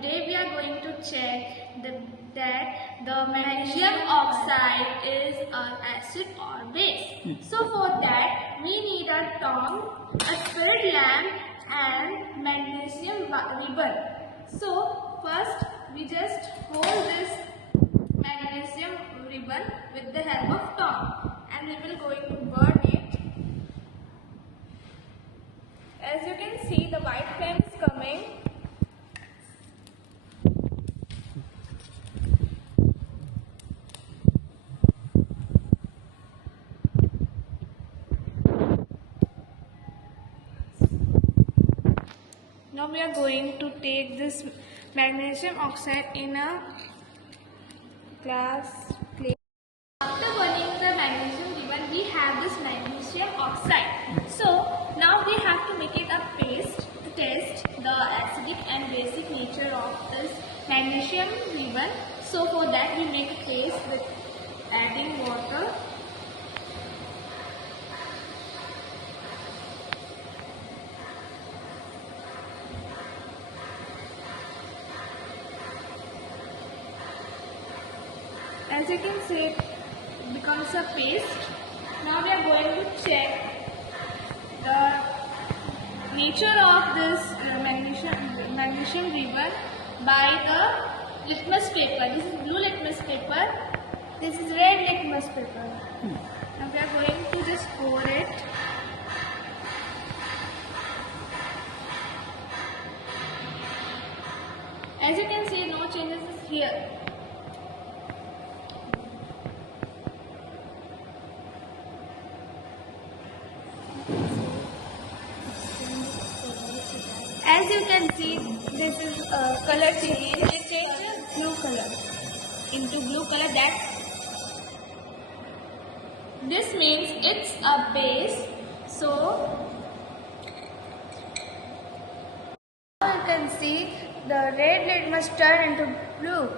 today we are going to check that the magnesium oxide is an acid or base. So for that we need a tongue, a spirit lamp and magnesium ribbon. So first we just hold this magnesium ribbon with the help of tongue and we will going to burn it. As you can see, the white flame is coming. Now we are going to take this magnesium oxide in a glass plate. After burning the magnesium ribbon, we have this magnesium oxide. So now we have to make it a paste to test the acidic and basic nature of this magnesium ribbon. So for that we make a paste with adding water. As you can see, it becomes a paste. Now we are going to check the nature of this magnesium ribbon by the litmus paper. This is blue litmus paper. This is red litmus paper. Now we are going to just pour it. As you can see, no changes is here. As you can see, this is color change. It changes blue color into blue color. This means it's a base. So now you can see the red litmus turn into blue.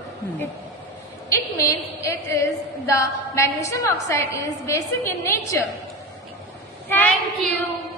It means it is the magnesium oxide is basic in nature. Thank you.